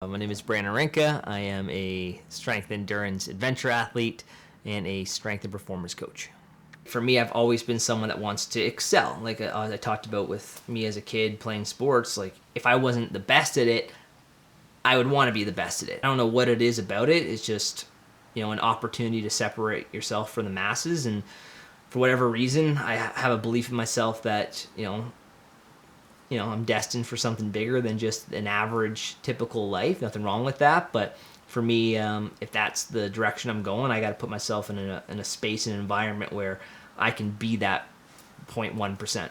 My name is Brandon Rynka. I am a strength endurance adventure athlete and a strength and performance coach. For me, I've always been someone that wants to excel. Like I talked about with me as a kid playing sports, like if I wasn't the best at it, I would want to be the best at it. I don't know what it is about it. It's just, an opportunity to separate yourself from the masses. And for whatever reason, I have a belief in myself that, I'm destined for something bigger than just an average, typical life. Nothing wrong with that. But for me, if that's the direction I'm going, I got to put myself in a space and environment where I can be that 0.1%.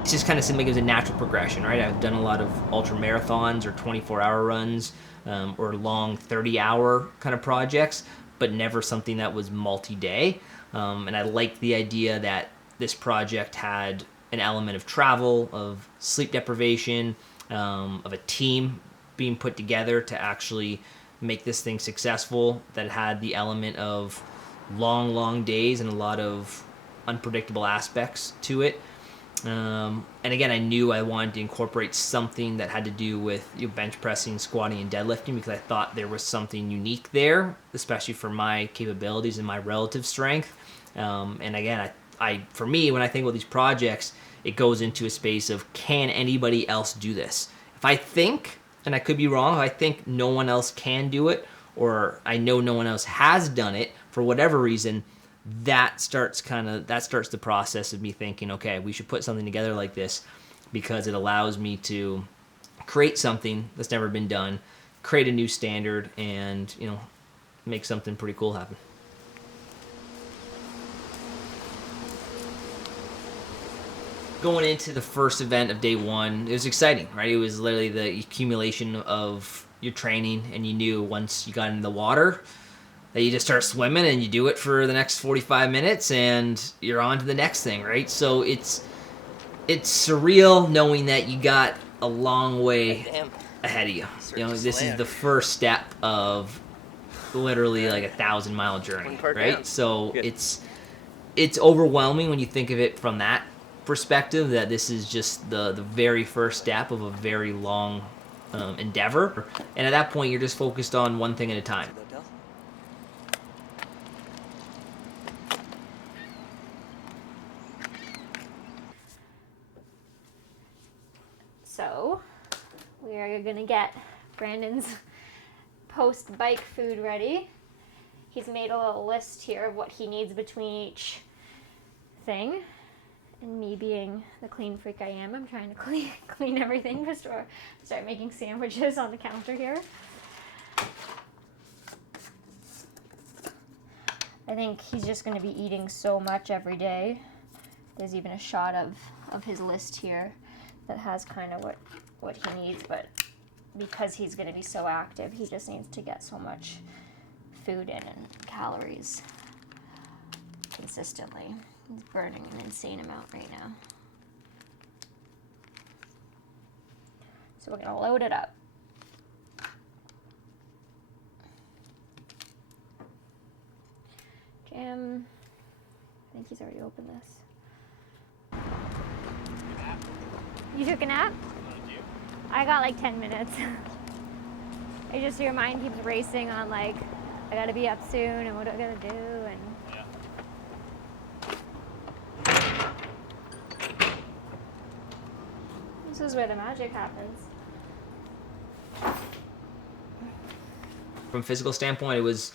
It just kind of seemed like it was a natural progression, right? I've done a lot of ultra marathons or 24-hour runs or long 30-hour kind of projects, but never something that was multi-day. And I liked the idea that this project had an element of travel, of sleep deprivation, of a team being put together to actually make this thing successful, that had the element of long days and a lot of unpredictable aspects to it. And again, I knew I wanted to incorporate something that had to do with bench pressing, squatting, and deadlifting, because I thought there was something unique there, especially for my capabilities and my relative strength. And again, for me, when I think about these projects, it goes into a space of, can anybody else do this? If I think, and I could be wrong, if I think no one else can do it, or I know no one else has done it for whatever reason, that starts the process of me thinking, okay, we should put something together like this, because it allows me to create something that's never been done, create a new standard, and make something pretty cool happen. Going into the first event of day one, it was exciting, right? It was literally the accumulation of your training, and you knew once you got in the water that you just start swimming and you do it for the next 45 minutes and you're on to the next thing, right? So it's surreal knowing that you got a long way ahead of you. This is the first step of literally like a 1,000-mile journey, right? So it's overwhelming when you think of it from that perspective, that this is just the very first step of a very long endeavor. And at that point, you're just focused on one thing at a time. So we are gonna get Brandon's post-bike food ready. He's made a little list here of what he needs between each thing. And me being the clean freak I am, I'm trying to clean everything before I start making sandwiches on the counter here. I think he's just gonna be eating so much every day. There's even a shot of his list here that has kind of what he needs, but because he's going to be so active, he just needs to get so much food in and calories consistently. He's burning an insane amount right now. So we're going to load it up. Jim, I think he's already opened this. You took a nap? I got like 10 minutes. Your mind keeps racing on like, I gotta be up soon and what I gotta do and... Yeah. This is where the magic happens. From a physical standpoint, it was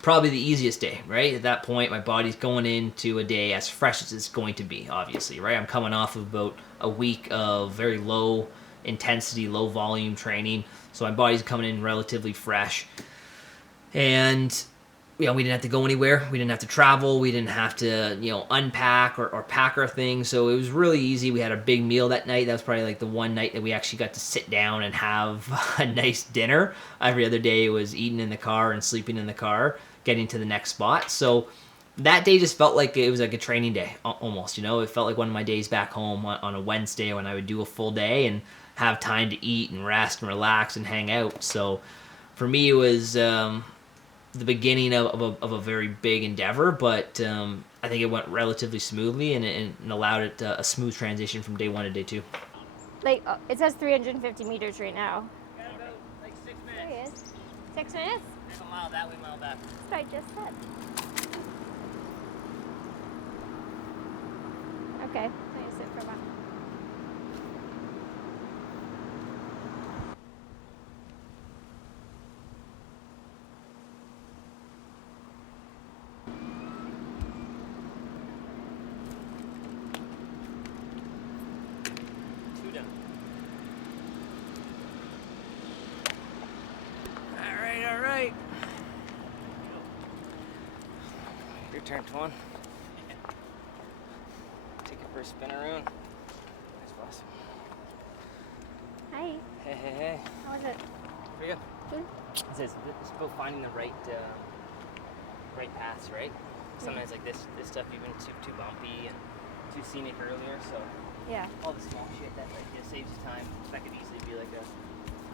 probably the easiest day, right? At that point, my body's going into a day as fresh as it's going to be, obviously, right? I'm coming off of about a week of very low intensity, low volume training, so my body's coming in relatively fresh. And we didn't have to go anywhere. We didn't have to travel. We didn't have to, unpack or pack our things. So it was really easy. We had a big meal that night. That was probably like the one night that we actually got to sit down and have a nice dinner. Every other day was eating in the car and sleeping in the car, getting to the next spot. So that day just felt like it was like a training day almost, It felt like one of my days back home on a Wednesday when I would do a full day and have time to eat and rest and relax and hang out. So for me, it was the beginning of a very big endeavor, but I think it went relatively smoothly and allowed it a smooth transition from day one to day two. Like, it says 350 meters right now. Got about like 6 There minutes. he is. 6 minutes? There's a mile that way, mile back. That's what I just said. Okay, I'm gonna sit for a while. All right. Your turn, Twan. Take it for a spin around. Thanks, boss. Hi. Hey. How was it? Pretty good. Good? It's about finding the right paths, right? Sometimes like this stuff you've been too bumpy and too scenic earlier, so Yeah. all the small shit that like saves you time. That could easily be like a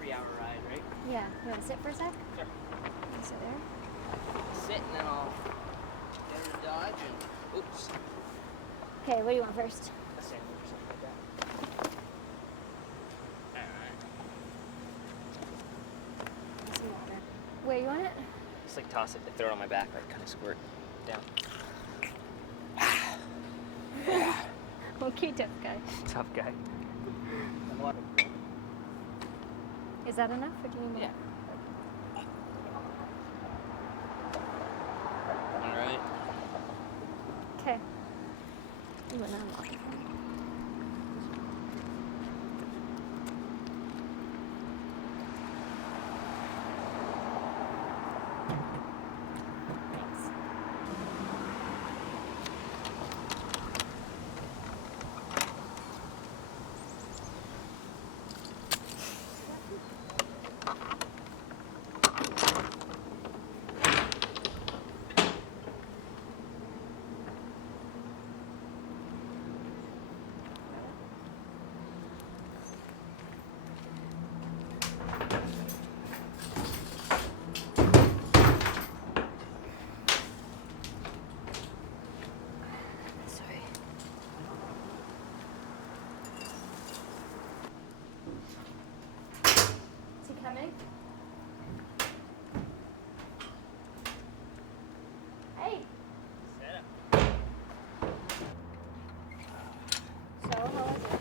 3-hour ride, right? Yeah. You want to sit for a sec? Sure. You can sit there. Sit and then I'll get her to dodge and oops. Okay, what do you want first? A sandwich or something like that. Alright. Some water. Where you want it? Just like toss it, like throw it on my back, like kind of squirt down. Okay, tough guy. Tough guy. Is that enough, or do you need more? Yeah. Alright. Okay. You went on. Thanks. Sorry. Is he coming? Hey. Set up. So, how was it?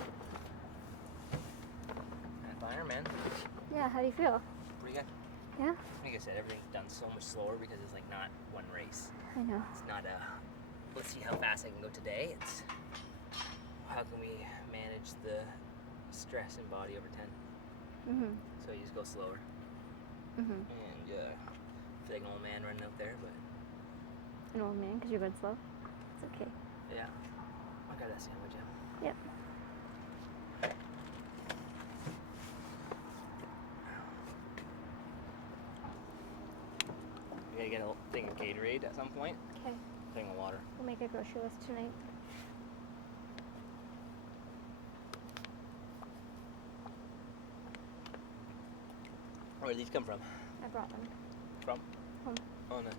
Half-ironman. Yeah, how do you feel? Pretty good. Yeah? Like I said, everything's done so much slower because it's like not one race. I know. It's not let's see how fast I can go today. It's how can we manage the stress in body over 10. Mm-hmm. So you just go slower. Mm-hmm. And feel like an old man running out there, but An old man, because you're going slow? It's okay. yeah. I got that sandwich in. Yep. We gotta get a thing of Gatorade at some point. Okay. Thing of water. We'll make a grocery list tonight. Where did these come from? I brought them. From? Home. Oh, nice.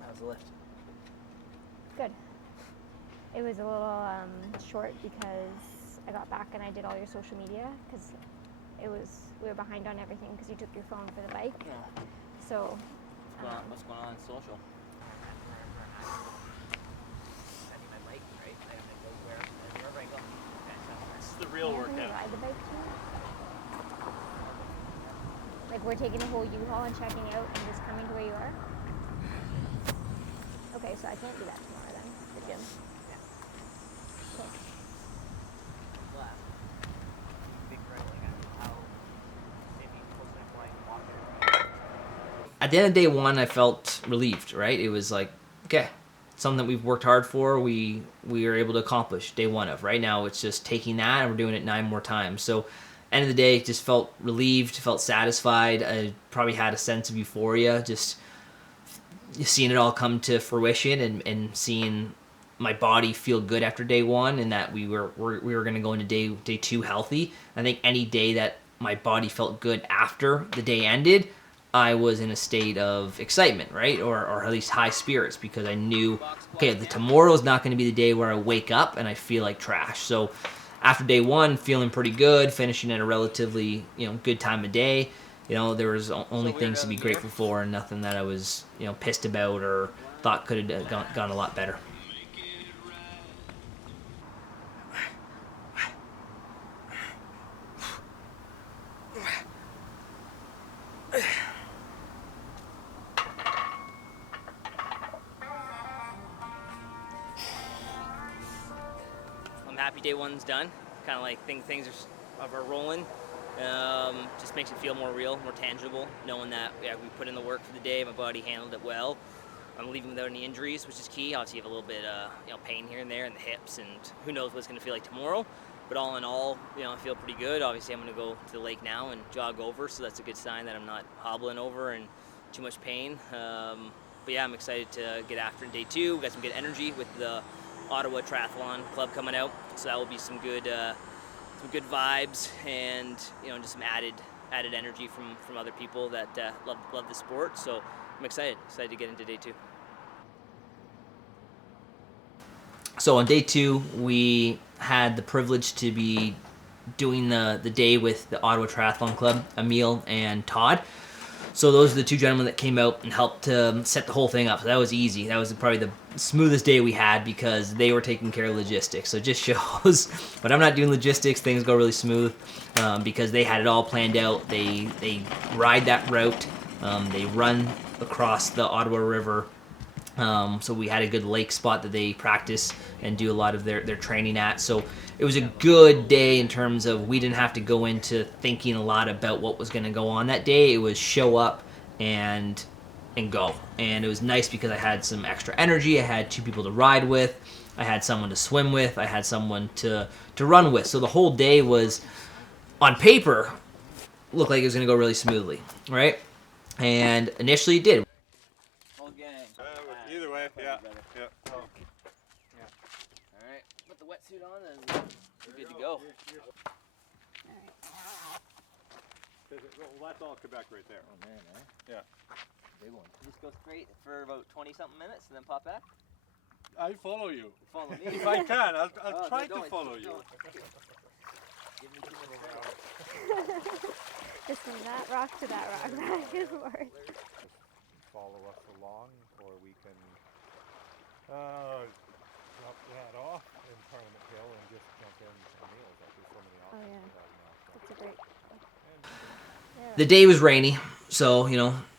How was the lift? Good. It was a little short because I got back and I did all your social media because we were behind on everything because you took your phone for the bike. Yeah. So. What's going on in social? I need my bike, right? I have to go wherever I go. Okay, so this is the real Can you workout. ride the bike too? Like we're taking the whole U-Haul and checking out and just coming to where you are? Okay, so I can't do that tomorrow then, the gym. Okay. Left. Big right, like how maybe close enough where I can walk it. At the end of day one, I felt relieved, right? It was like, okay, something that we've worked hard for, we were able to accomplish day one of. Right now, it's just taking that and we're doing it 9 more times. So, end of the day, just felt relieved, felt satisfied. I probably had a sense of euphoria, just seeing it all come to fruition and seeing my body feel good after day one, and that we were going to go into day two healthy. I think any day that my body felt good after the day ended, I was in a state of excitement, right? Or at least high spirits, because I knew, okay, tomorrow's not going to be the day where I wake up and I feel like trash. So after day one, feeling pretty good, finishing at a relatively, good time of day. There was only things to be grateful for, and nothing that I was, pissed about or thought could have gone a lot better. I'm happy day one's done. Kind of like things are rolling. Just makes it feel more real, more tangible, knowing that we put in the work for the day. My body handled it well. I'm leaving without any injuries, which is key. Obviously, you have a little bit pain here and there in the hips, and who knows what it's going to feel like tomorrow. But all in all, I feel pretty good. Obviously, I'm going to go to the lake now and jog over, so that's a good sign that I'm not hobbling over and too much pain. But yeah, I'm excited to get after in day two. We got some good energy with the Ottawa Triathlon Club coming out, so that will be some good vibes, and just some added energy from other people that love the sport. So I'm excited to get into day two. So on day two, we had the privilege to be doing the day with the Ottawa Triathlon Club, Emil and Todd. So those are the two gentlemen that came out and helped set the whole thing up. So that was easy. That was probably the smoothest day we had because they were taking care of logistics. So it just shows when I'm not doing logistics, things go really smooth because they had it all planned out. They ride that route. They run across the Ottawa River. So we had a good lake spot that they practice and do a lot of their training at. So it was a good day in terms of we didn't have to go into thinking a lot about what was going to go on that day. It was show up and go. And it was nice because I had some extra energy. I had two people to ride with. I had someone to swim with. I had someone to run with. So the whole day was, on paper, looked like it was going to go really smoothly, right? And initially it did. Either way, yeah. All right, put the wetsuit on and we're good to go. Well, that's all Quebec right there. Oh man, eh? Yeah. Big one. Just go straight for about 20-something minutes and then pop back? I follow you. Follow me? If I can, I'll try to follow you. Give me 2 minutes. Just from that rock to that rock, back and forth. Follow us along, or we can drop that off in Parliament Hill and just jump in to meals. Like there's so many options Oh, yeah. we have now. So. That's a great. The day was rainy, so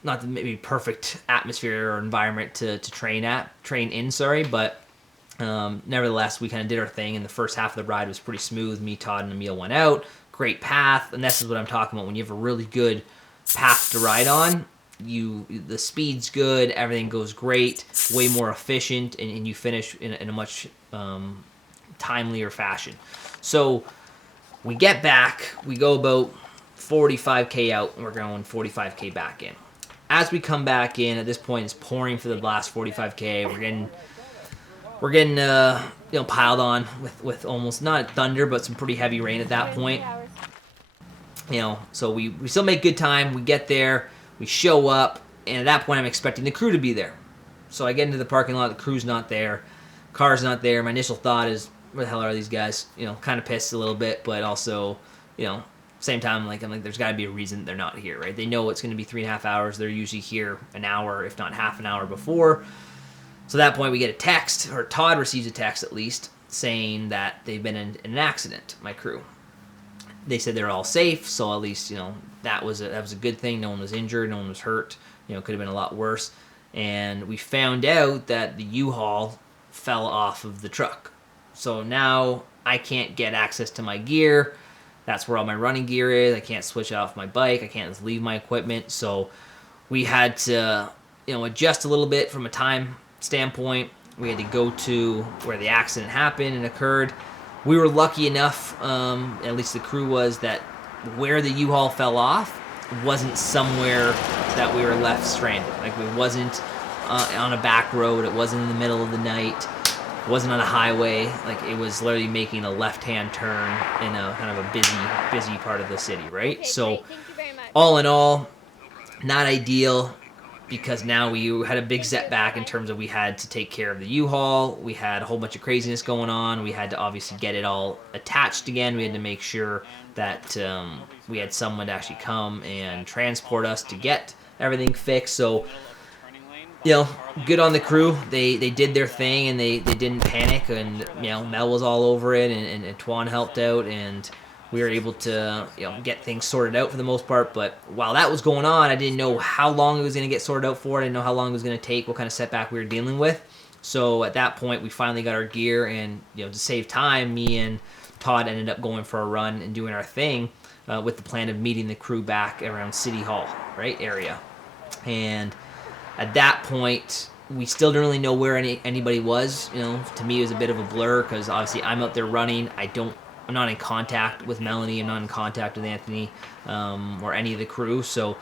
not the maybe perfect atmosphere or environment to train in, but nevertheless we kind of did our thing, and the first half of the ride was pretty smooth. Me, Todd, and Emil went out. Great path, and this is what I'm talking about. When you have a really good path to ride on, the speed's good, everything goes great, way more efficient, and you finish in a much timelier fashion. So we get back, we go about 45K out, and we're going 45K back in. As we come back in, at this point it's pouring for the last 45K. We're getting piled on with almost not thunder, but some pretty heavy rain at that point. So we still make good time. We get there, we show up, and at that point I'm expecting the crew to be there. So I get into the parking lot, the crew's not there, car's not there. My initial thought is, where the hell are these guys? Kind of pissed a little bit, but also, same time, I'm like, there's got to be a reason they're not here, right? They know it's going to be 3.5 hours. They're usually here an hour, if not half an hour before. So at that point, we get a text, or Todd receives a text at least, saying that they've been in an accident, my crew. They said they're all safe, so at least, that was a good thing. No one was injured, no one was hurt. Could have been a lot worse. And we found out that the U-Haul fell off of the truck. So now I can't get access to my gear. That's where all my running gear is. I can't switch it off my bike. I can't just leave my equipment. So we had to, adjust a little bit from a time standpoint. We had to go to where the accident happened and occurred. We were lucky enough, at least the crew was, that where the U-Haul fell off wasn't somewhere that we were left stranded. Like, it wasn't on a back road. It wasn't in the middle of the night. It wasn't on a highway. Like, it was literally making a left-hand turn in a kind of a busy part of the city, right? Okay, so great. Thank you very much. all in all, not ideal. because now we had a big setback in terms of we had to take care of the U-Haul. We had a whole bunch of craziness going on. We had to obviously get it all attached again. We had to make sure that we had someone to actually come and transport us to get everything fixed. So, good on the crew. They did their thing, and they didn't panic. And, Mel was all over it, and Tuan helped out, and we were able to get things sorted out for the most part. But while that was going on, I didn't know how long it was going to get sorted out for. I didn't know how long it was going to take, what kind of setback we were dealing with. So at that point, we finally got our gear, and to save time, me and Todd ended up going for a run and doing our thing with the plan of meeting the crew back around City Hall, area. And at that point, we still didn't really know where anybody was. To me, it was a bit of a blur because obviously I'm out there running. I'm not in contact with Melanie. I'm not in contact with Anthony or any of the crew. So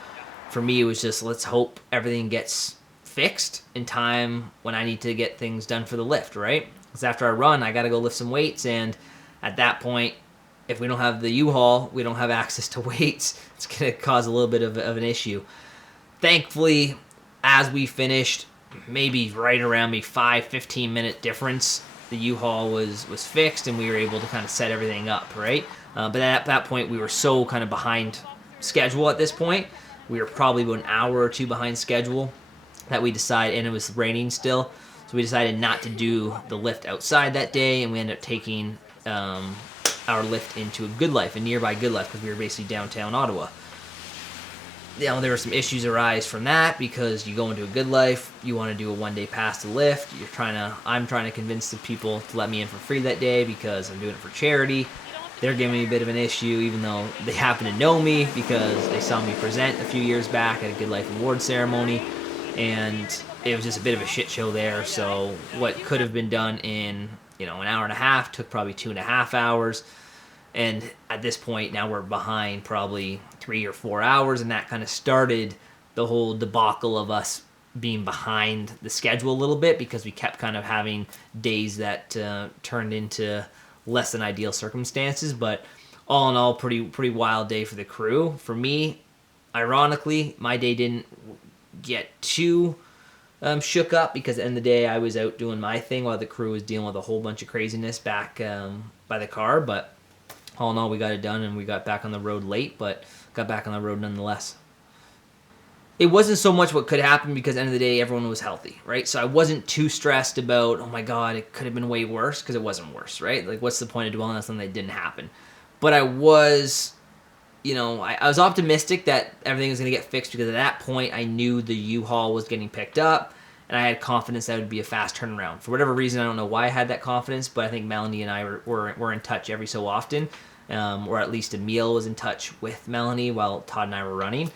for me, it was just, let's hope everything gets fixed in time when I need to get things done for the lift, right? Because after I run, I got to go lift some weights. And at that point, if we don't have the U-Haul, we don't have access to weights. It's going to cause a little bit of an issue. Thankfully, as we finished, maybe right around 15 minute difference, the U-Haul was fixed, and we were able to kind of set everything up, right? But at that point, we were so kind of behind schedule at this point. We were probably about an hour or two behind schedule that we decided, and it was raining still, so we decided not to do the lift outside that day, and we ended up taking our lift into a nearby Good Life, because we were basically downtown Ottawa. There were some issues arise from that because you go into a Good Life, you want to do a one-day pass to lift. I'm trying to convince the people to let me in for free that day because I'm doing it for charity. They're giving me a bit of an issue, even though they happen to know me because they saw me present a few years back at a Good Life award ceremony, and it was just a bit of a shit show there. So what could have been done in an hour and a half took probably 2.5 hours. And at this point, now we're behind probably 3 or 4 hours, and that kind of started the whole debacle of us being behind the schedule a little bit because we kept kind of having days that turned into less than ideal circumstances. But all in all, pretty wild day for the crew. For me, ironically, my day didn't get too shook up because at the end of the day, I was out doing my thing while the crew was dealing with a whole bunch of craziness back by the car. But all in all, we got it done, and we got back on the road late, but got back on the road nonetheless. It wasn't so much what could happen because at the end of the day, everyone was healthy, right? So I wasn't too stressed about, oh my God, it could have been way worse, because it wasn't worse, right? Like, what's the point of dwelling on something that didn't happen? But I was, I was optimistic that everything was going to get fixed because at that point, I knew the U-Haul was getting picked up, and I had confidence that it would be a fast turnaround. For whatever reason, I don't know why I had that confidence, but I think Melanie and I were in touch every so often, or at least Emil was in touch with Melanie while Todd and I were running.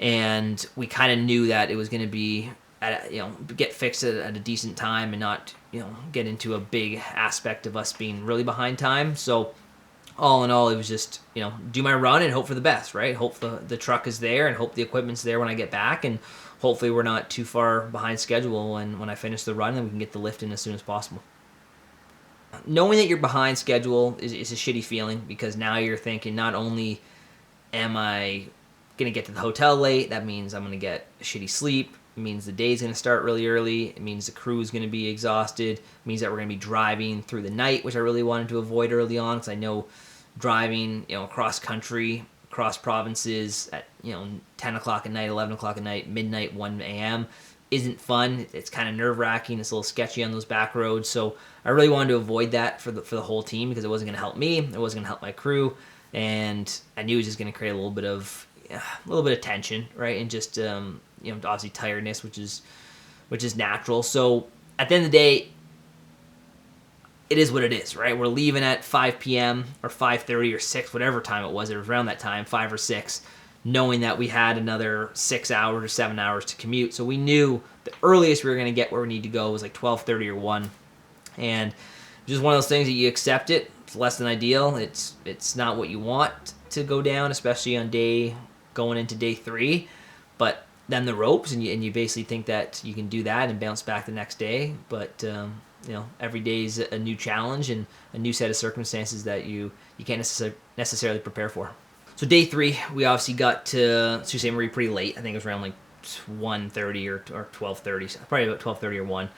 And we kind of knew that it was going to be, get fixed at a decent time and not, get into a big aspect of us being really behind time. So all in all, it was just, do my run and hope for the best, right? Hope the truck is there and hope the equipment's there when I get back, and hopefully we're not too far behind schedule when I finish the run, and we can get the lift in as soon as possible. Knowing that you're behind schedule is a shitty feeling because now you're thinking, not only am I going to get to the hotel late, that means I'm going to get shitty sleep. It means the day's going to start really early. It means the crew's going to be exhausted. It means that we're going to be driving through the night, which I really wanted to avoid early on because I know driving, across country, across provinces at, 10 o'clock at night, 11 o'clock at night, midnight, 1 a.m. isn't fun. It's kind of nerve-wracking. It's a little sketchy on those back roads. So I really wanted to avoid that for the whole team because it wasn't going to help me. It wasn't going to help my crew. And I knew it was just going to create a little bit of tension, right? And just, obviously tiredness, which is natural. So at the end of the day, it is what it is, right? We're leaving at 5 p.m. or 5:30 or 6, whatever time it was. It was around that time, 5 or 6, knowing that we had another 6 hours or 7 hours to commute. So we knew the earliest we were going to get where we need to go was like 12:30 or 1. And just one of those things that you accept it. It's less than ideal. It's not what you want to go down, especially on going into day 3. But then the ropes, and you basically think that you can do that and bounce back the next day. But every day is a new challenge and a new set of circumstances that you can't necessarily prepare for. So day 3, we obviously got to Sault Ste. Marie pretty late. I think it was around like 1:30 or 12:30, probably about 12:30 or 1.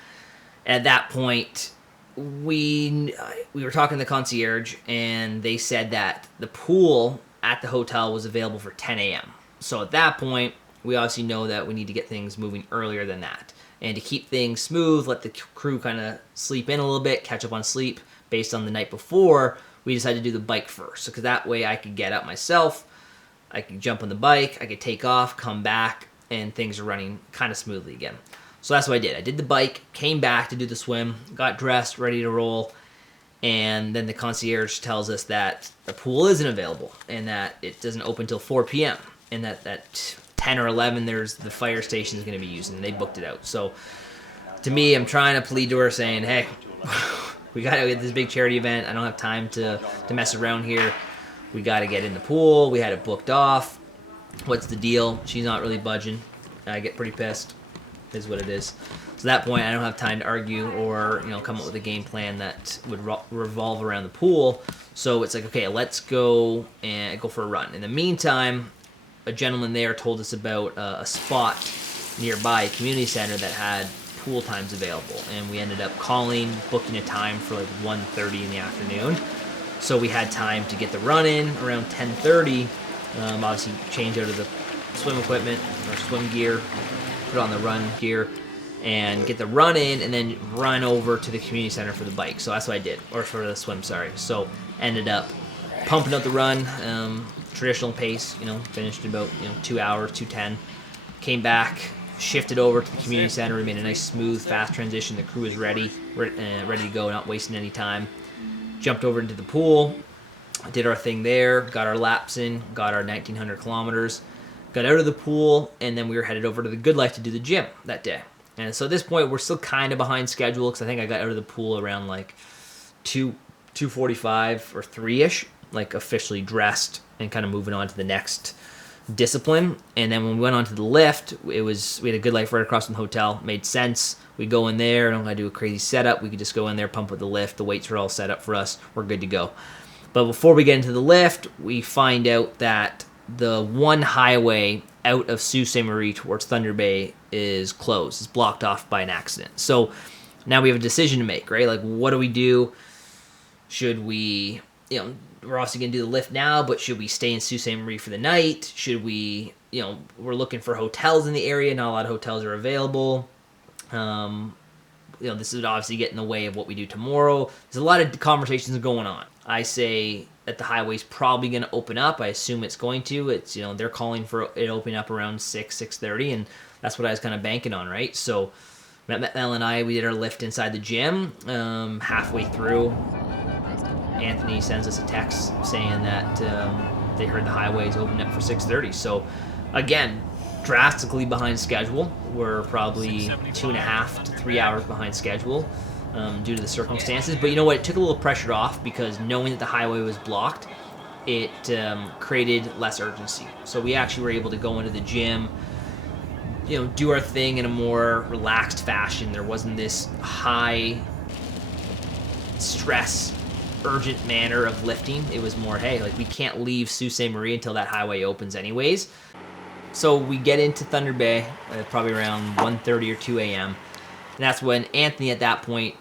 At that point, we were talking to the concierge, and they said that the pool at the hotel was available for 10 a.m. So at that point, we obviously know that we need to get things moving earlier than that. And to keep things smooth, let the crew kind of sleep in a little bit, catch up on sleep based on the night before, we decided to do the bike first. Because that way I could get up myself, I could jump on the bike, I could take off, come back, and things are running kind of smoothly again. So that's what I did. I did the bike, came back to do the swim, got dressed, ready to roll, and then the concierge tells us that the pool isn't available and that it doesn't open until 4 p.m. and that 10 or 11, there's the fire station is going to be used, and they booked it out. So to me, I'm trying to plead to her saying, hey, we got to get this big charity event. I don't have time to mess around here. We got to get in the pool. We had it booked off. What's the deal? She's not really budging. I get pretty pissed. Is what it is. So at that point, I don't have time to argue or come up with a game plan that would revolve around the pool. So it's like, okay, let's go and go for a run. In the meantime, a gentleman there told us about a spot nearby, a community center that had pool times available, and we ended up calling, booking a time for like 1:30 in the afternoon. So we had time to get the run in around 10:30. Obviously, change out of the swim equipment or swim gear, put on the run gear, and get the run in, and then run over to the community center for the bike. So that's what I did, or for the swim, sorry. So ended up pumping up the run, traditional pace, finished in about 2 hours, 2:10. Came back, shifted over to the community center. We made a nice, smooth, fast transition. The crew was ready to go, not wasting any time. Jumped over into the pool, did our thing there, got our laps in, got our 1,900 kilometers. Got out of the pool, and then we were headed over to the Good Life to do the gym that day. And so at this point, we're still kind of behind schedule because I think I got out of the pool around like 2:45 or 3-ish, like officially dressed and kind of moving on to the next discipline. And then when we went on to the lift, we had a Good Life right across from the hotel. Made sense. We go in there. I don't got to do a crazy setup. We could just go in there, pump with the lift. The weights are all set up for us. We're good to go. But before we get into the lift, we find out that the one highway out of Sault Ste. Marie towards Thunder Bay is closed. It's blocked off by an accident. So now we have a decision to make, right? Like, what do we do? Should we, we're also going to do the lift now, but should we stay in Sault Ste. Marie for the night? Should we, we're looking for hotels in the area. Not a lot of hotels are available. This would obviously get in the way of what we do tomorrow. There's a lot of conversations going on. I say that the highway's probably going to open up. I assume it's going to. It's, they're calling for it opening up around 6:30, and that's what I was kind of banking on, right? So Mel and I, we did our lift inside the gym. Halfway through, Anthony sends us a text saying that they heard the highway's opened up for 6:30. So again, drastically behind schedule. We're probably 2.5 to 3 hours behind schedule. Due to the circumstances. But you know what? It took a little pressure off because knowing that the highway was blocked, it created less urgency. So we actually were able to go into the gym, do our thing in a more relaxed fashion. There wasn't this high stress, urgent manner of lifting. It was more, hey, like we can't leave Sault Ste. Marie until that highway opens anyways. So we get into Thunder Bay probably around 1:30 or 2 a.m. And that's when Anthony at that point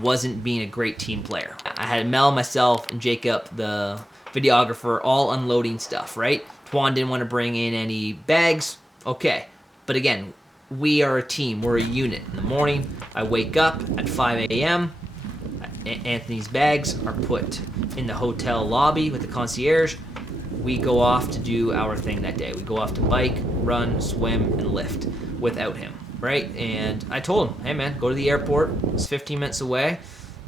wasn't being a great team player. I had Mel, myself, and Jacob, the videographer, all unloading stuff, right? Twan didn't want to bring in any bags. Okay. But again, we are a team. We're a unit. In the morning, I wake up at 5 a.m. Anthony's bags are put in the hotel lobby with the concierge. We go off to do our thing that day. We go off to bike, run, swim, and lift without him. Right? And I told him, hey man, go to the airport. It's 15 minutes away.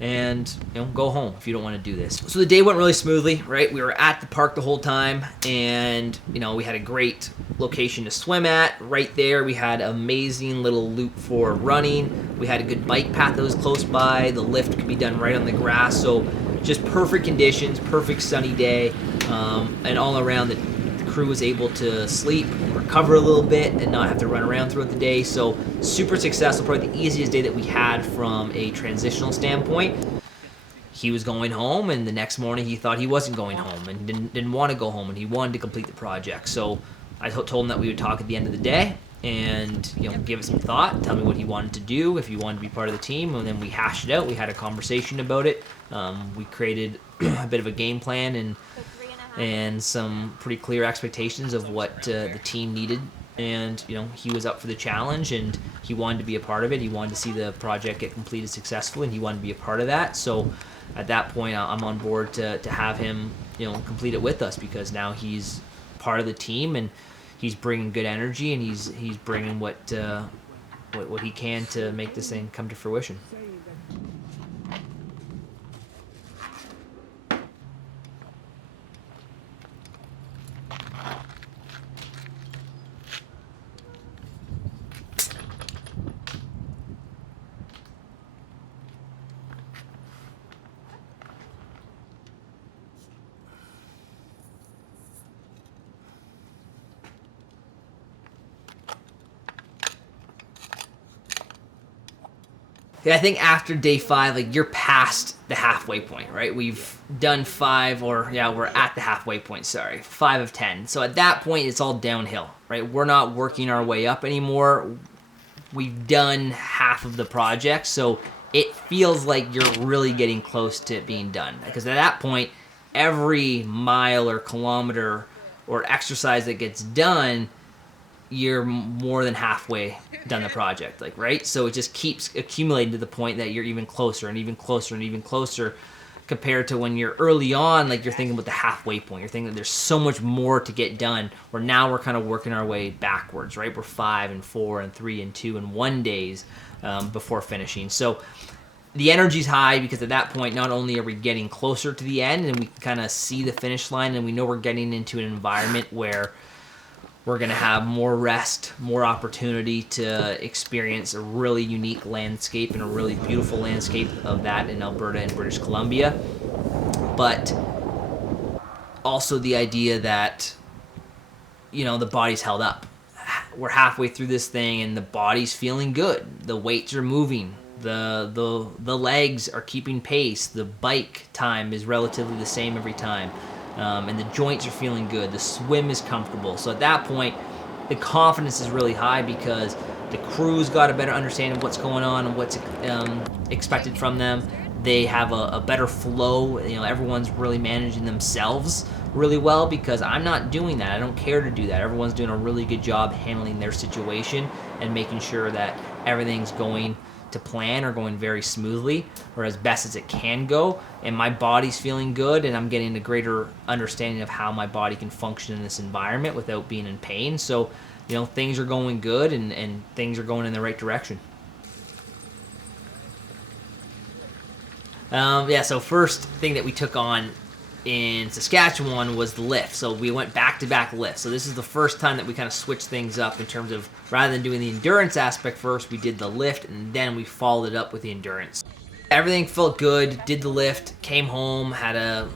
And, go home if you don't want to do this. So the day went really smoothly, right? We were at the park the whole time. And, we had a great location to swim at. Right there, we had an amazing little loop for running. We had a good bike path that was close by. The lift could be done right on the grass. So just perfect conditions, perfect sunny day. And all around, the crew was able to sleep, recover a little bit, and not have to run around throughout the day. So super successful, probably the easiest day that we had from a transitional standpoint. He was going home, and the next morning he thought he wasn't going home and didn't want to go home, and he wanted to complete the project. So I told him that we would talk at the end of the day, and give it some thought, tell me what he wanted to do, if he wanted to be part of the team, and then we hashed it out. We had a conversation about it. We created a bit of a game plan and some pretty clear expectations of what the team needed. And he was up for the challenge, and he wanted to be a part of it. He wanted to see the project get completed successfully, and he wanted to be a part of that. So at that point, I'm on board to have him complete it with us, because now he's part of the team, and he's bringing good energy, and he's bringing what he can to make this thing come to fruition. Yeah, I think after day 5, you're past the halfway point, right? We've done 5, we're at the halfway point, 5 of 10. So at that point, it's all downhill, right? We're not working our way up anymore. We've done half of the project, so it feels like you're really getting close to it being done. Because at that point, every mile or kilometer or exercise that gets done, you're more than halfway done the project, right? So it just keeps accumulating to the point that you're even closer and even closer and even closer, compared to when you're early on, you're thinking about the halfway point. You're thinking that there's so much more to get done, where now we're kind of working our way backwards, right? We're 5 and 4 and 3 and 2 and 1 days before finishing. So the energy's high, because at that point, not only are we getting closer to the end and we kind of see the finish line, and we know we're getting into an environment where we're going to have more rest, more opportunity to experience a really unique landscape and a really beautiful landscape of that in Alberta and British Columbia. But also the idea that, the body's held up. We're halfway through this thing and the body's feeling good. The weights are moving. The legs are keeping pace. The bike time is relatively the same every time. And the joints are feeling good. The swim is comfortable. So at that point, the confidence is really high, because the crew's got a better understanding of what's going on and what's expected from them. They have a better flow. Everyone's really managing themselves really well, because I'm not doing that. I don't care to do that. Everyone's doing a really good job handling their situation and making sure that everything's going to plan or going very smoothly, or as best as it can go, and my body's feeling good, and I'm getting a greater understanding of how my body can function in this environment without being in pain. So things are going good, and things are going in the right direction. So first thing that we took on in Saskatchewan was the lift. So we went back-to-back lifts. So this is the first time that we kind of switched things up in terms of, rather than doing the endurance aspect first, we did the lift, and then we followed it up with the endurance. Everything felt good, did the lift, came home, had a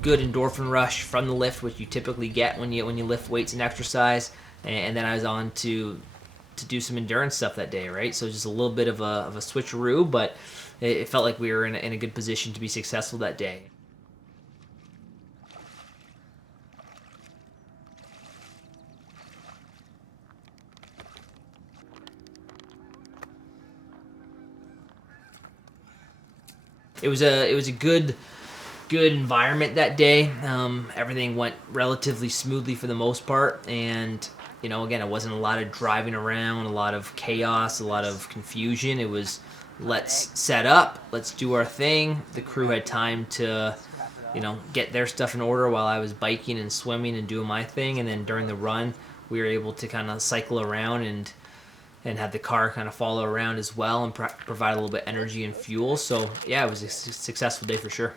good endorphin rush from the lift, which you typically get when you lift weights and exercise, and then I was on to do some endurance stuff that day, right? So just a little bit of a switcheroo, but it felt like we were in a good position to be successful that day. It was a good environment that day. Everything went relatively smoothly for the most part, and again, it wasn't a lot of driving around, a lot of chaos, a lot of confusion. It was, let's set up, let's do our thing. The crew had time to get their stuff in order while I was biking and swimming and doing my thing, and then during the run we were able to kind of cycle around and have the car kind of follow around as well and provide a little bit of energy and fuel. So yeah, it was a successful day for sure.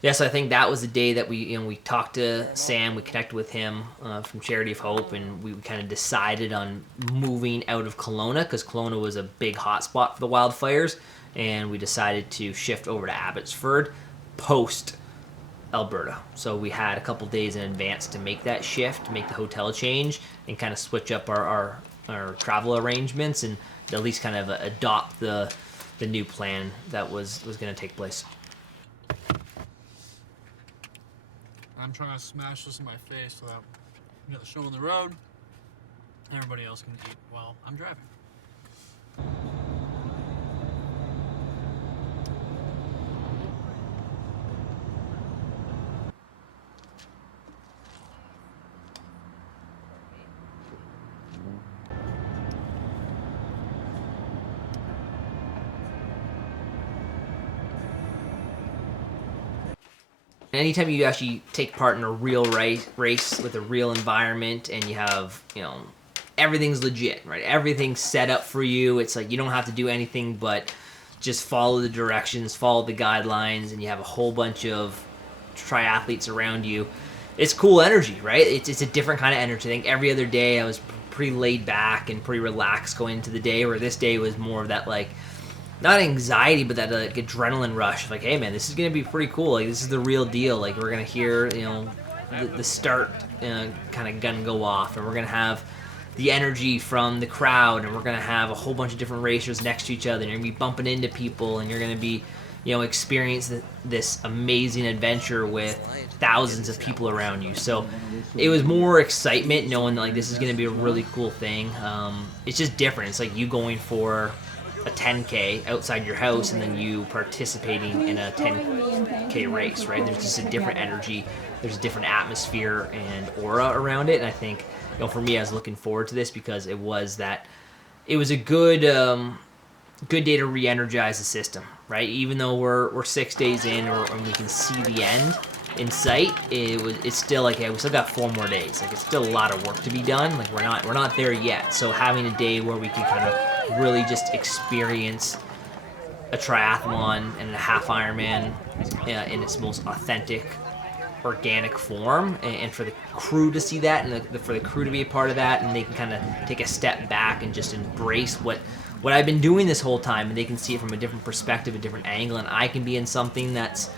Yeah, so I think that was the day that we talked to Sam, we connected with him from Charity of Hope, and we kind of decided on moving out of Kelowna, because Kelowna was a big hotspot for the wildfires, and we decided to shift over to Abbotsford post Alberta. So we had a couple days in advance to make that shift, make the hotel change, and kind of switch up our travel arrangements, and at least kind of adopt the new plan that was going to take place. I'm trying to smash this in my face so that we got the show on the road. Everybody else can eat while I'm driving. Anytime you actually take part in a real race with a real environment, and you have, everything's legit, right? Everything's set up for you. It's like you don't have to do anything but just follow the directions, follow the guidelines, and you have a whole bunch of triathletes around you. It's cool energy, right? It's a different kind of energy. I think every other day I was pretty laid back and pretty relaxed going into the day, where this day was more of that, like, not anxiety, but that like adrenaline rush. Like, hey man, this is gonna be pretty cool. Like, this is the real deal. Like, we're gonna hear, the start kind of gun go off, and we're gonna have the energy from the crowd, and we're gonna have a whole bunch of different racers next to each other, and you're gonna be bumping into people, and you're gonna be, experience this amazing adventure with thousands of people around you. So it was more excitement knowing that, like, this is gonna be a really cool thing. It's just different. It's like you going for a 10K outside your house and then you participating in a 10K race, right? There's just a different energy, there's a different atmosphere and aura around it. And I think, for me, I was looking forward to this because it was a good day to re-energize the system, right? Even though we're 6 days in, and we can see the end in sight, it's still like, hey, we still got 4 more days. Like, it's still a lot of work to be done. Like, we're not there yet. So having a day where we can kind of really just experience a triathlon and a half-ironman in its most authentic, organic form, and for the crew to see that, and for the crew to be a part of that, and they can kind of take a step back and just embrace what I've been doing this whole time, and they can see it from a different perspective, a different angle, and I can be in something that's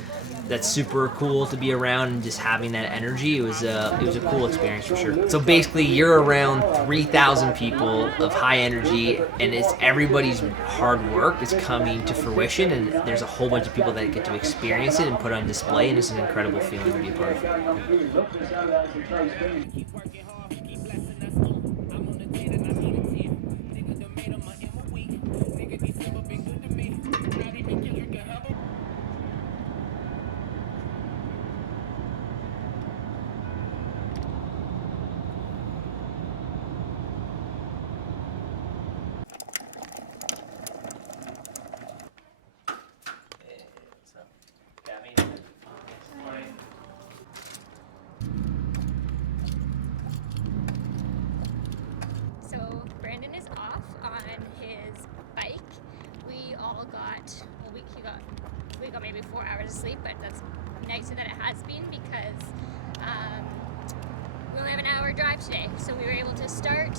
super cool to be around, and just having that energy. It was a cool experience for sure. So basically, you're around 3,000 people of high energy, and it's everybody's hard work is coming to fruition, and there's a whole bunch of people that get to experience it and put on display, and it's an incredible feeling to be a part of it. So Brandon is off on his bike. We all got, well, we got maybe 4 hours of sleep, but that's nicer than it has been because we only have an hour drive today. So we were able to start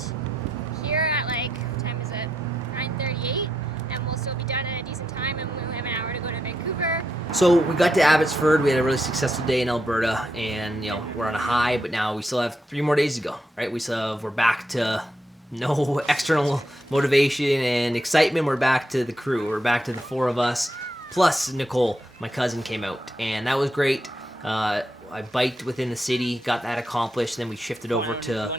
here at, like, what time is it? 9:38, and we'll still be done at a decent time, and we only have an hour to go to Vancouver. So we got to Abbotsford. We had a really successful day in Alberta, and we're on a high, but now we still have 3 more days to go, right? We're back to no external motivation and excitement. We're back to the crew. We're back to the 4 of us, plus Nicole, my cousin, came out, and that was great. I biked within the city, got that accomplished. Then we shifted over to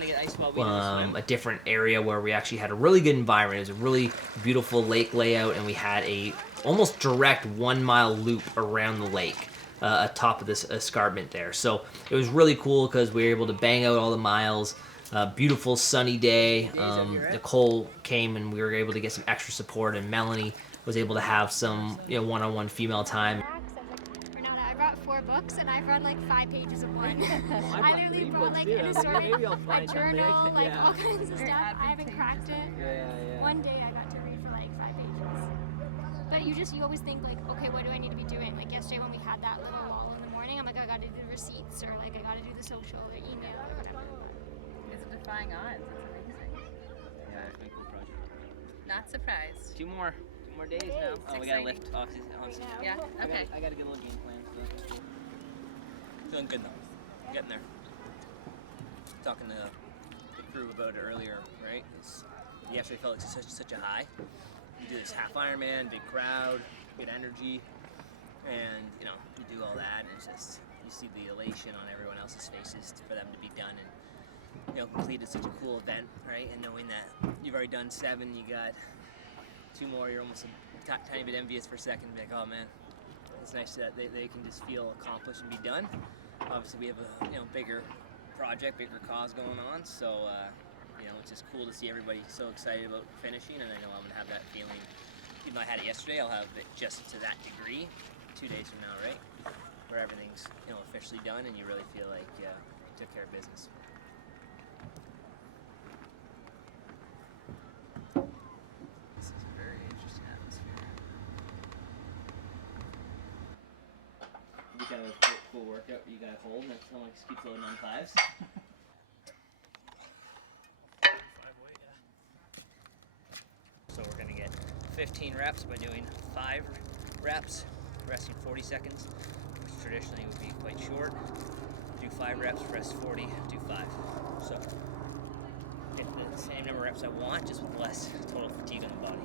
a different area where we actually had a really good environment. It was a really beautiful lake layout, and we had a almost direct 1-mile loop around the lake atop of this escarpment there. So it was really cool because we were able to bang out all the miles. Beautiful sunny day. Nicole came, and we were able to get some extra support, and Melanie was able to have some one-on-one female time. I brought 4 books, and I've run like 5 pages of one. I literally brought like an assortment, a journal, like all kinds of stuff. I haven't cracked it. One day I got to read for like 5 pages. But you always think, like, okay, what do I need to be doing? Like yesterday when we had that little lull in the morning, I'm like, I gotta do the receipts, or like I gotta do the social or email or whatever. It's defying odds. It's amazing. Yeah, it's a cool project. Not surprised. Two more days now. Oh, we gotta lift off. Yeah. Okay. I gotta get a little game plan. So. Feeling good though. Getting there. Talking to the crew about it earlier, right? Yesterday felt like such a high. You do this half-ironman, big crowd, good energy, and you do all that, and it's just you see the elation on everyone else's faces for them to be done, and completed such a cool event, right? And knowing that you've already done 7, you got 2 more, you're almost a tiny bit envious for a second. Be like, oh man, it's nice that they can just feel accomplished and be done. Obviously, we have a bigger project, bigger cause going on, so it's just cool to see everybody so excited about finishing. And I know I'm gonna have that feeling. Even though I had it yesterday, I'll have it just to that degree 2 days from now, right? Where everything's officially done and you really feel like you took care of business. This is a very interesting atmosphere. You got a cool workout you gotta hold, and someone just keeps loading on 5s. 5 weight, yeah. So we're gonna get 15 reps by doing 5 reps, resting 40 seconds, which traditionally would be quite short. Do 5 reps, rest 40, do 5. So get the same number of reps I want, just with less total fatigue on the body.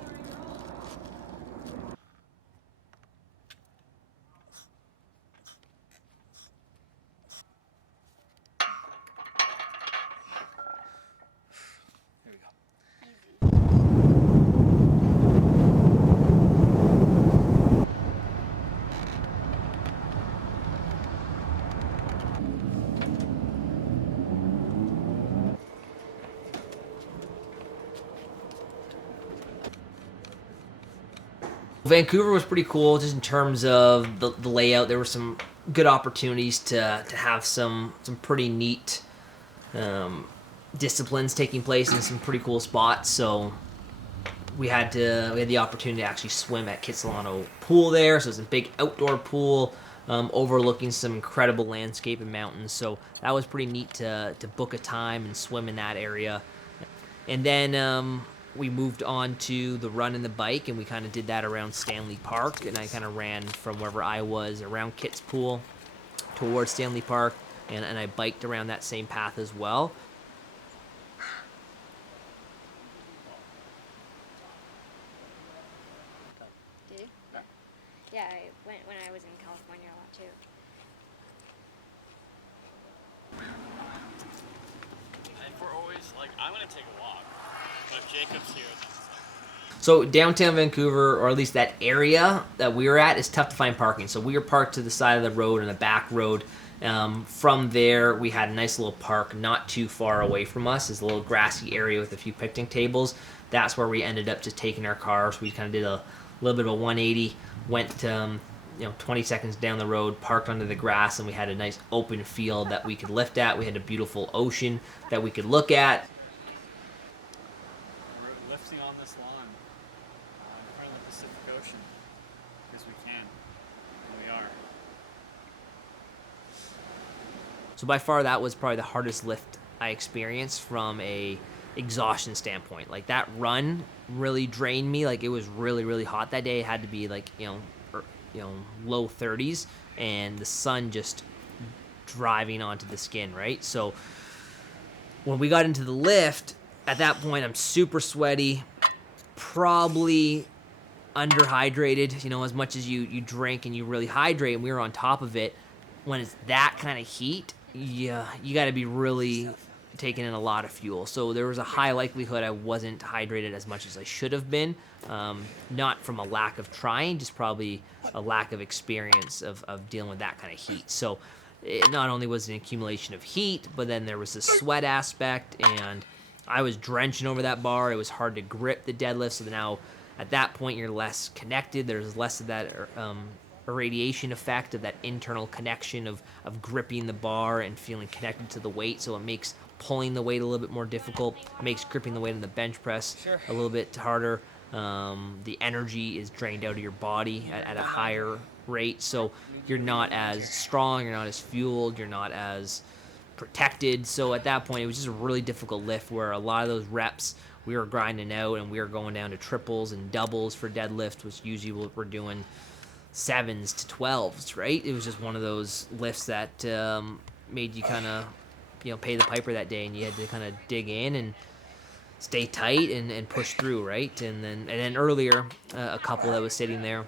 There we go. Vancouver was pretty cool just in terms of the layout. There were some good opportunities to have some pretty neat disciplines taking place in some pretty cool spots. So we had the opportunity to actually swim at Kitsilano pool there. So it's a big outdoor pool overlooking some incredible landscape and mountains. So that was pretty neat to book a time and swim in that area. And then we moved on to the run and the bike, and we kind of did that around Stanley Park. And I kind of ran from wherever I was around Kit's Pool towards Stanley Park, and I biked around that same path as well. Did you? Yeah, I went when I was in California a lot too. And we're always like, I'm gonna take a walk, but if Jacob's here, then So downtown Vancouver, or at least that area that we were at, is tough to find parking. So we were parked to the side of the road and a back road. From there, we had a nice little park not too far away from us. It's a little grassy area with a few picnic tables. That's where we ended up just taking our car. So we kind of did a little bit of a 180, went 20 seconds down the road, parked under the grass, and we had a nice open field that we could lift at. We had a beautiful ocean that we could look at. we're lifting on this lawn in front of the Pacific Ocean because we can, and we are. So by far, that was probably the hardest lift I experienced from a exhaustion standpoint. Like, that run really drained me. Like, it was really, really hot that day. It had to be like low 30s, and the sun just driving onto the skin, right? So when we got into the lift, at that point I'm super sweaty, probably underhydrated, as much as you drink and you really hydrate, and we were on top of it. When it's that kind of heat, you got to be really taking in a lot of fuel. So there was a high likelihood I wasn't hydrated as much as I should have been. Not from a lack of trying, just probably a lack of experience of dealing with that kind of heat. So it not only was an accumulation of heat, but then there was the sweat aspect, and I was drenching over that bar. It was hard to grip the deadlift. So now at that point, you're less connected. There's less of that irradiation effect of that internal connection of gripping the bar and feeling connected to the weight. So it makes pulling the weight a little bit more difficult. It makes gripping the weight on the bench press a little bit harder. The energy is drained out of your body at a higher rate, so you're not as strong, you're not as fueled, you're not as protected. So at that point, it was just a really difficult lift where a lot of those reps we were grinding out, and we were going down to triples and doubles for deadlift, which usually we're doing 7s to 12s, right? It was just one of those lifts that made you kind of pay the piper that day, and you had to kind of dig in and stay tight and push through, right? And then earlier, a couple that was sitting there,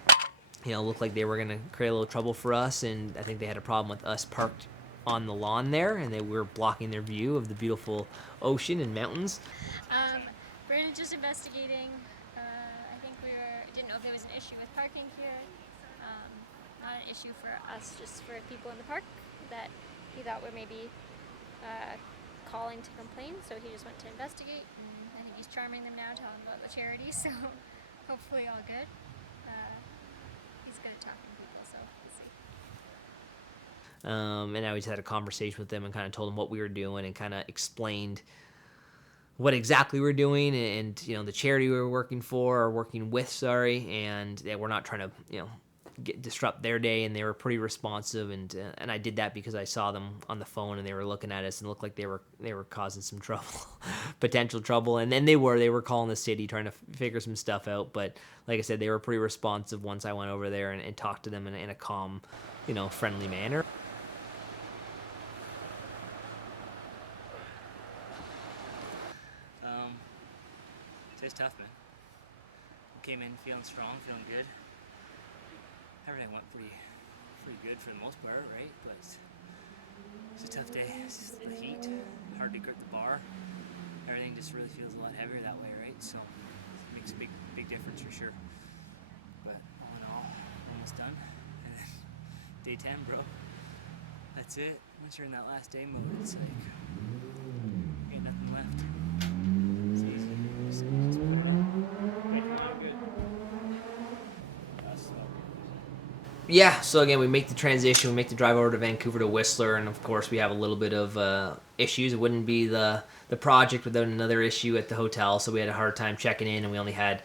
looked like they were gonna create a little trouble for us, and I think they had a problem with us parked on the lawn there, and they were blocking their view of the beautiful ocean and mountains. Brandon's just investigating. I think didn't know if there was an issue with parking here. Not an issue for us, just for people in the park that he thought were maybe calling to complain. So he just went to investigate, and I think he's charming them now, telling about the charity. So hopefully all good. He's good at talking to people, so we'll see. And I just had a conversation with them and kind of told them what we were doing and kind of explained what exactly we're doing and the charity we were working with, and that we're not trying to disrupt their day, and they were pretty responsive, and I did that because I saw them on the phone and they were looking at us and looked like they were causing some trouble, potential trouble, and then they were calling the city trying to figure some stuff out. But like I said, they were pretty responsive once I went over there and talked to them in a calm, friendly manner. Today's tough, man. Came in feeling strong, feeling good. Everything went pretty good for the most part, right? But it's a tough day. It's just the heat, hard to grip the bar. Everything just really feels a lot heavier that way, right? So it makes a big difference for sure. But all in all, almost done. And then day 10, bro. That's it. Once you're in that last day mode, it's like you got nothing left. It's easy. Just put it in. Yeah, so again, we make the transition, we make the drive over to Vancouver to Whistler, and of course we have a little bit of issues. It wouldn't be the project without another issue at the hotel, so we had a hard time checking in, and we only had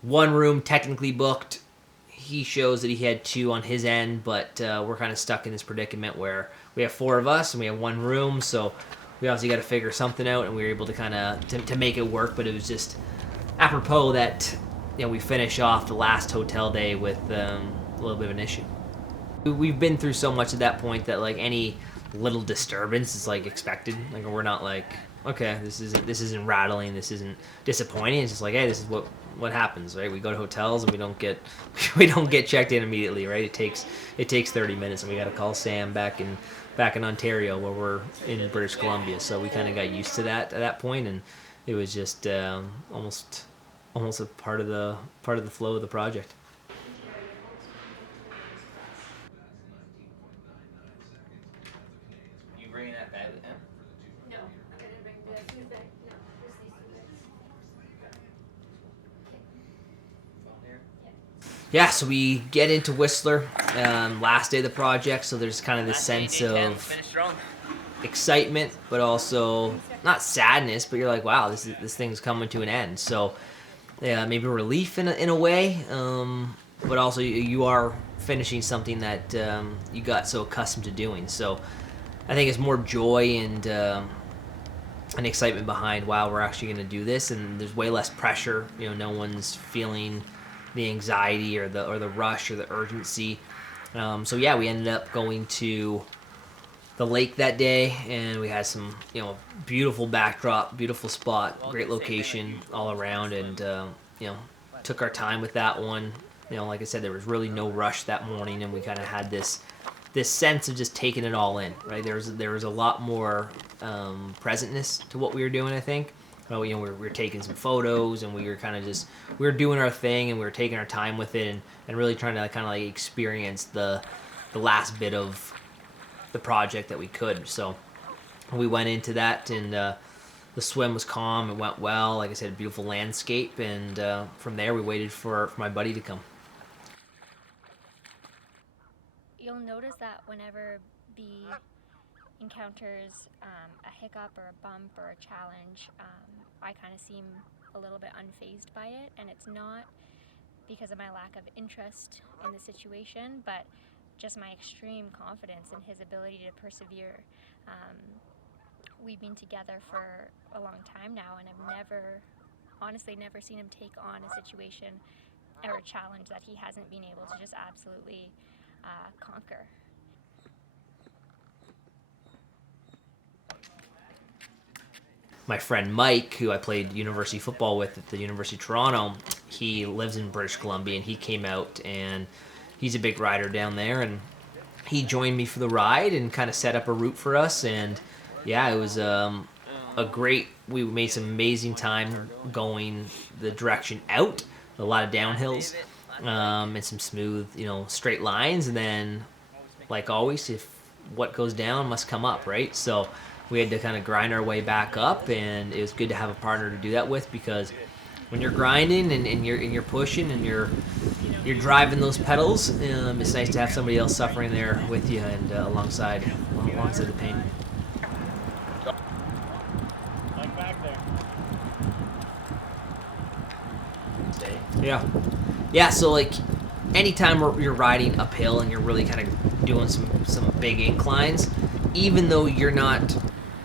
one room technically booked. He shows that he had 2 on his end, but we're kind of stuck in this predicament where we have 4 of us and we have 1 room, so we obviously got to figure something out, and we were able to kind of to make it work. But it was just apropos that we finish off the last hotel day with a little bit of an issue. We've been through so much at that point that like any little disturbance is like expected. Like we're not like, okay, this isn't rattling, this isn't disappointing. It's just like, hey, this is what happens, right? We go to hotels and we don't get checked in immediately, right? It takes 30 minutes, and we got to call Sam back in Ontario where we're in British Columbia. So we kind of got used to that at that point, and it was just almost a part of the flow of the project. You bringing that bag with him? No, I'm gonna bring the food bag. No, just these 2 bags. Yeah, so we get into Whistler, last day of the project, so there's kind of this sense of excitement, but also not sadness, but you're like, wow, this thing's coming to an end. So yeah, maybe relief in a way, but also you are finishing something that you got so accustomed to doing. So I think it's more joy and excitement behind, wow, we're actually going to do this, and there's way less pressure. No one's feeling the anxiety or the rush or the urgency. So yeah, we ended up going to the lake that day, and we had some beautiful backdrop, beautiful spot, great location all around, and took our time with that one. Like I said, there was really no rush that morning, and we kind of had this sense of just taking it all in, right? There was a lot more presentness to what we were doing, I think. We were taking some photos, and we were kind of we were doing our thing, and we were taking our time with it, and really trying to kind of like experience the last bit of the project that we could. So we went into that, and the swim was calm. It went well. Like I said, beautiful landscape, and from there we waited for my buddy to come. You'll notice that whenever B encounters a hiccup or a bump or a challenge, I kind of seem a little bit unfazed by it, and it's not because of my lack of interest in the situation, but just my extreme confidence in his ability to persevere. We've been together for a long time now, and I've honestly never seen him take on a situation or a challenge that he hasn't been able to just absolutely conquer. My friend Mike, who I played university football with at the University of Toronto, he lives in British Columbia, and he came out, and he's a big rider down there, and he joined me for the ride and kind of set up a route for us. And yeah, it was a great. We made some amazing time going the direction out. A lot of downhills and some smooth, straight lines. And then, like always, if what goes down must come up, right? So we had to kind of grind our way back up, and it was good to have a partner to do that with, because when you're grinding and you're pushing and you're driving those pedals, it's nice to have somebody else suffering there with you and alongside the pain. Like back there. Yeah. So like, anytime you're riding uphill and you're really kind of doing some big inclines, even though you're not,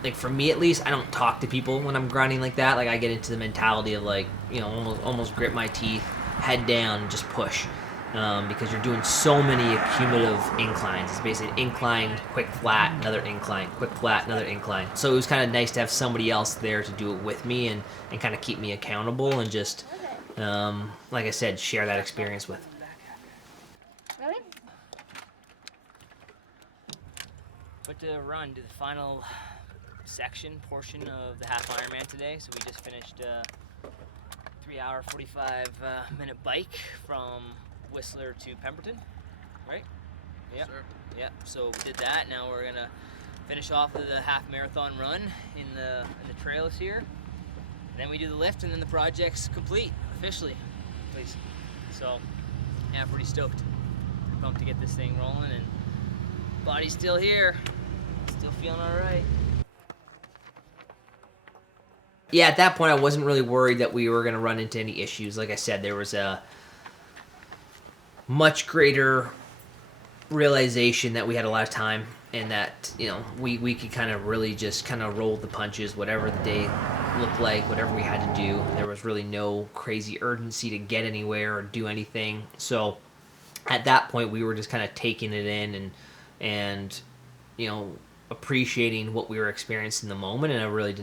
like, for me at least, I don't talk to people when I'm grinding like that. Like, I get into the mentality of, like, almost grit my teeth, head down, and just push. Because you're doing so many cumulative inclines. It's basically incline, quick flat, another incline, quick flat, another incline. So it was kind of nice to have somebody else there to do it with me and kind of keep me accountable and just, like I said, share that experience with. Really? But to run to the final portion of the half-ironman today, so we just finished a 3-hour, 45-minute bike from Whistler to Pemberton, right? Yeah. Sure. Yeah. So we did that. Now we're gonna finish off with the half marathon run in the trails here. And then we do the lift, and then the project's complete officially. Please. So yeah, pretty stoked. Pumped to get this thing rolling, and body's still here, still feeling all right. Yeah, at that point, I wasn't really worried that we were going to run into any issues. Like I said, there was a much greater realization that we had a lot of time, and that, we could kind of really just kind of roll the punches, whatever the day looked like, whatever we had to do. There was really no crazy urgency to get anywhere or do anything. So at that point, we were just kind of taking it in and appreciating what we were experiencing in the moment, and I really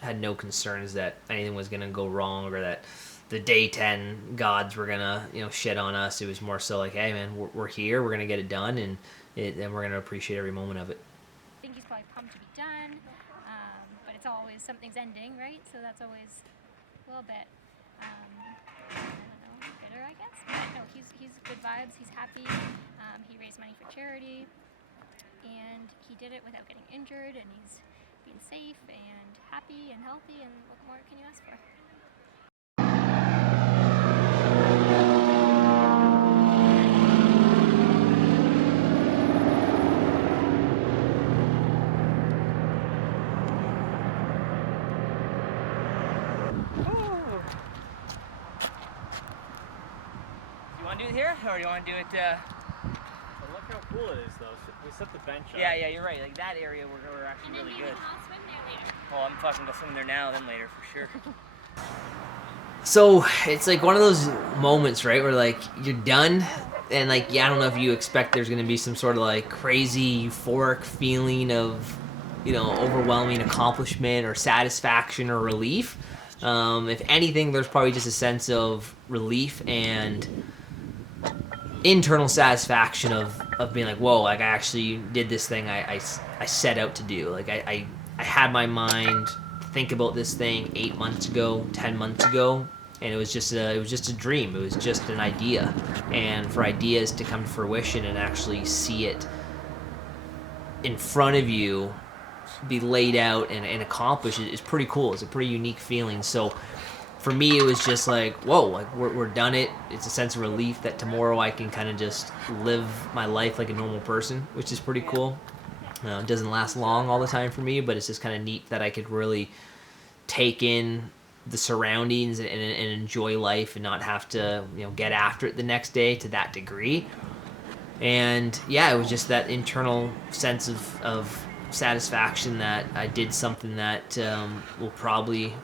had no concerns that anything was going to go wrong or that the day 10 gods were going to shit on us. It was more so like, hey man, we're here, we're going to get it done, and we're going to appreciate every moment of it. I think he's probably pumped to be done, but it's always something's ending, right? So that's always a little bit, I don't know, bitter, I guess. But no, he's good vibes. He's happy. He raised money for charity. And he did it without getting injured, and he's being safe and happy and healthy, and what more can you ask for? You want to do it here, or do you want to do it? Look how cool it is, though. We set the bench up. Yeah, you're right. Like that area, we're actually really good. I'll swim there later. Oh, I'm fucking go swim there now, then later for sure. So it's like one of those moments, right, where like you're done, and like, I don't know if you expect there's gonna be some sort of like crazy euphoric feeling of, overwhelming accomplishment or satisfaction or relief. If anything, there's probably just a sense of relief and internal satisfaction of being like, whoa, like I actually did this thing I set out to do. Like I had my mind think about this thing 8 months ago, 10 months ago, and it was just a dream. It was just an idea, and for ideas to come to fruition and actually see it in front of you be laid out and accomplished is pretty cool. It's a pretty unique feeling. So for me, it was just like, whoa, like we're done it. It's a sense of relief that tomorrow I can kind of just live my life like a normal person, which is pretty cool. It doesn't last long all the time for me, but it's just kind of neat that I could really take in the surroundings and enjoy life and not have to, get after it the next day to that degree. And yeah, it was just that internal sense of satisfaction that I did something that will probably,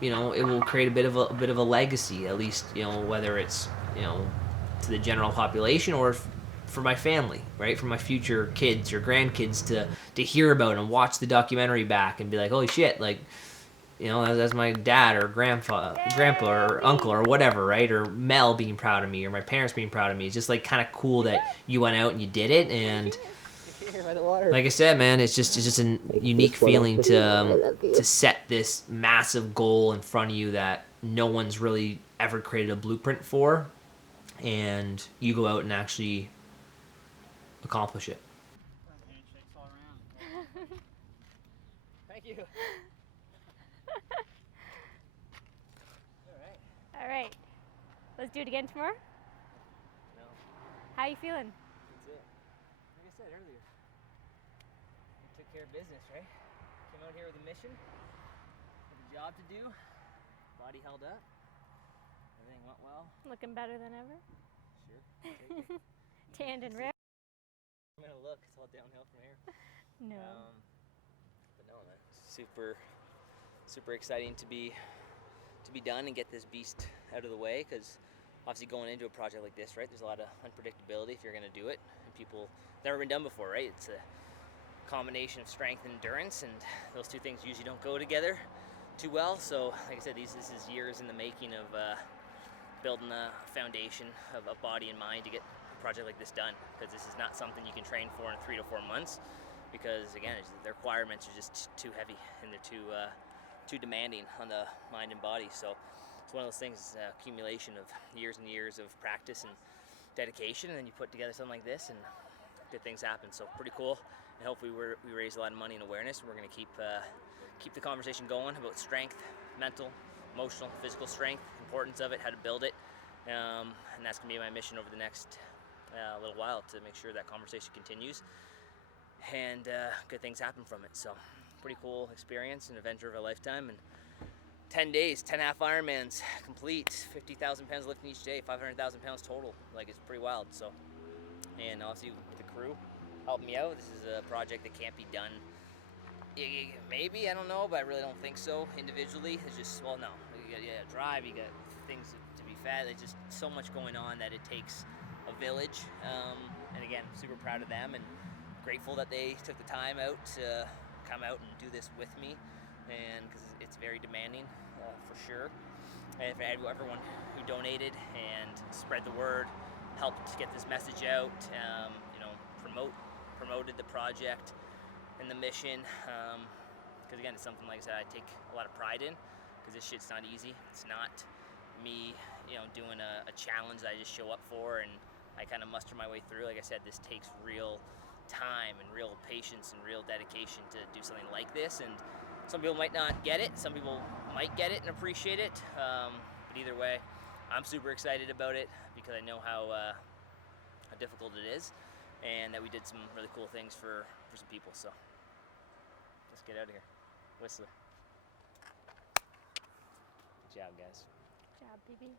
it will create a bit of a legacy, at least, whether it's, to the general population or for my family, right? For my future kids or grandkids to hear about and watch the documentary back and be like, holy shit, like, as my dad or grandpa or uncle or whatever, right? Or Mel being proud of me or my parents being proud of me. It's just like kind of cool that you went out and you did it. And like I said, man, it's just a unique feeling to set this massive goal in front of you that no one's really ever created a blueprint for, and you go out and actually accomplish it. Handshakes all around. Thank you. All right. Let's do it again tomorrow. No, How you feeling? that's it. Like I said earlier, we took care of business, right? Came out here with a mission, with a job to do. Body held up. Everything went well. Looking better than ever. Sure. Take it. Tanned and ripped. I'm gonna look. It's all downhill from here. No. But no, man. Super exciting to be done and get this beast out of the way, because obviously going into a project like this, right, there's a lot of unpredictability if you're going to do it, and people never been done before, right? It's a combination of strength and endurance, and those two things usually don't go together too well. So like I said, this is years in the making of building a foundation of body and mind to get a project like this done, because this is not something you can train for in 3 to 4 months, because again, the requirements are just too heavy and they're too demanding on the mind and body. So it's one of those things, accumulation of years and years of practice and dedication, and then you put together something like this and good things happen. So pretty cool, and hopefully we raise a lot of money and awareness, and we're going to keep the conversation going about strength, mental, emotional, physical strength, importance of it, how to build it, and that's going to be my mission over the next little while, to make sure that conversation continues and good things happen from it. So pretty cool experience, an adventure of a lifetime, and 10 days, 10 half-ironmans complete, 50,000 pounds lifting each day, 500,000 pounds total. Like, it's pretty wild. So, and obviously with the crew helping me out, this is a project that can't be done, maybe, I don't know, but I really don't think so individually. It's just, well, no, you got drive, you got things to be fed. There's just so much going on that it takes a village, and again, super proud of them and grateful that they took the time out to come out and do this with me, and because it's very demanding, for sure. And for everyone who donated and spread the word, helped get this message out, promoted the project and the mission, because again, it's something, like I said, I take a lot of pride in, because this shit's not easy. It's not me, doing a challenge that I just show up for and I kind of muster my way through. Like I said, this takes real time and real patience and real dedication to do something like this, and some people might not get it, some people might get it and appreciate it, but either way, I'm super excited about it, because I know how difficult it is, and that we did some really cool things for some people. So let's get out of here. Whistler. Good job, guys. Good job, baby.